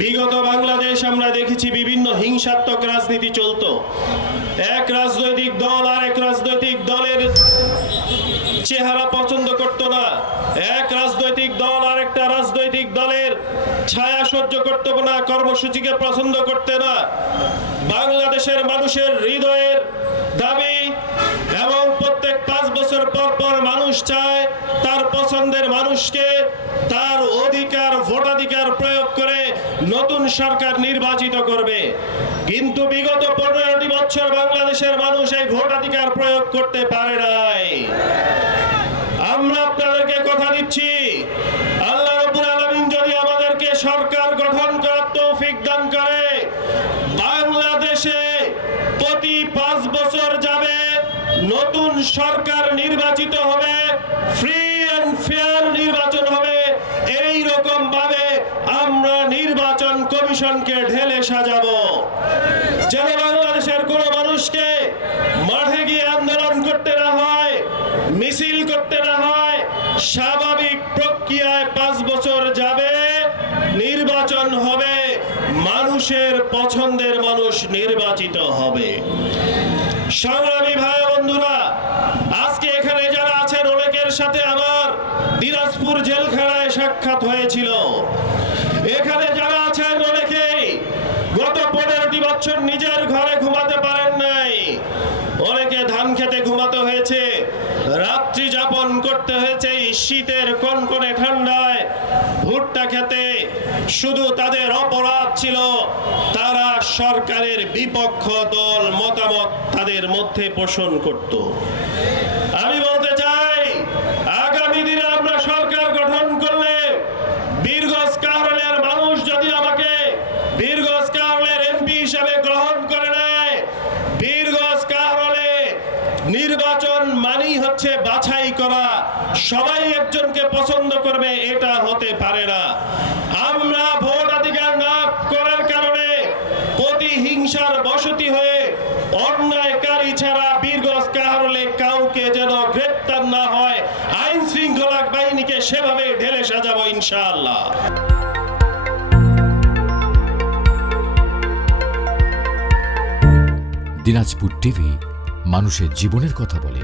বিগত বাংলাদেশ আমরা দেখেছি বিভিন্ন হিংসাত্মক রাজনীতি চলতো। এক রাজনৈতিক দল আর এক রাজনৈতিক দলের চেহারা পছন্দ করত না, এক রাজনৈতিক দল আর একটা রাজনৈতিক দলের ছায়া সহ্য করতে না, কর্মসূচিকে পছন্দ করতে না। বাংলাদেশের মানুষের হৃদয়ের দাবি এবং প্রত্যেক 5 বছর পর পর মানুষ চায় তার পছন্দের মানুষকে তার অধিকার ভোটাধিকার প্রয়োগ করে নতুন সরকার নির্বাচিত করবে। কিন্তু বিগত 15টি বছর বাংলাদেশের মানুষ এই ভোটাধিকার প্রয়োগ করতে পারে নাই। আমরা আপনাদেরকে কথা দিচ্ছি, আল্লাহ রাব্বুল আলামিন যদি আমাদেরকে সরকার গঠন করার তৌফিক দান করে, বাংলাদেশে প্রতি 5 বছর যাবে নতুন সরকার নির্বাচিত হবে, ফ্রি এন্ড ফেয়ার নির্বাচন হবে। এই রকম ভাবে আমরা নির্বাচন কমিশনকে ঢেলে সাজাবো, যেন বাংলাদেশের কোন মানুষকে মাঠে গিয়ে আন্দোলন করতে না হয়, মিছিল করতে না হয়। স্বাভাবিক প্রক্রিয়ায় 5 বছর যাবে, নির্বাচন হবে, মানুষের পছন্দের মানুষ নির্বাচিত হবে। সংগ্রামী ভাই বন্ধুরা, আজকে এখানে যারা আছেন অনেকের সাথে আমার দিনাজপুর জেলখানায় সাক্ষাৎ হয়েছিল। এখানে যারা আছেন অনেকেই গত 15টি বছর নিজের ঘরে ঘুমাতে পারেন নাই, অনেকে ধান খেতে ঘুমাতে হয়েছে, রাত্রি যাপন করতে হয়েছে এই শীতের কনকনে ঠান্ডায় ভুট্টা খেতে। শুধু তাদের অপরাধ ছিল তারা সরকারের বিপক্ষ দল মতামত তাদের মধ্যে পোষণ করত। আমি বলতে চাই, আগামী দিনে আমরা সরকার গঠন করলে বীরগঞ্জ কাহরোলের মানুষ যদি আমাকে বীরগঞ্জ কাহরোলের এমপি হিসাবে গ্রহণ করে নেয়, বীরগঞ্জ কাহরোলে নির্বাচন মানেই হচ্ছে বাছাই করা, সবাই একজনকে পছন্দ করবে, এটা হতে পারে না। আমরা ভোটাধিকার না করার কারণে প্রতিহিংসার বশতী হয়ে অন্যায়কারী ছাড়া বীরগঞ্জ কাহরোলে কাউকে যেন গ্রেপ্তার না হয়, আইন শৃঙ্খলা বাহিনীকে সেভাবে ঢেলে সাজাবো ইনশাআল্লাহ। দিনাজপুর টিভি মানুষের জীবনের কথা বলে।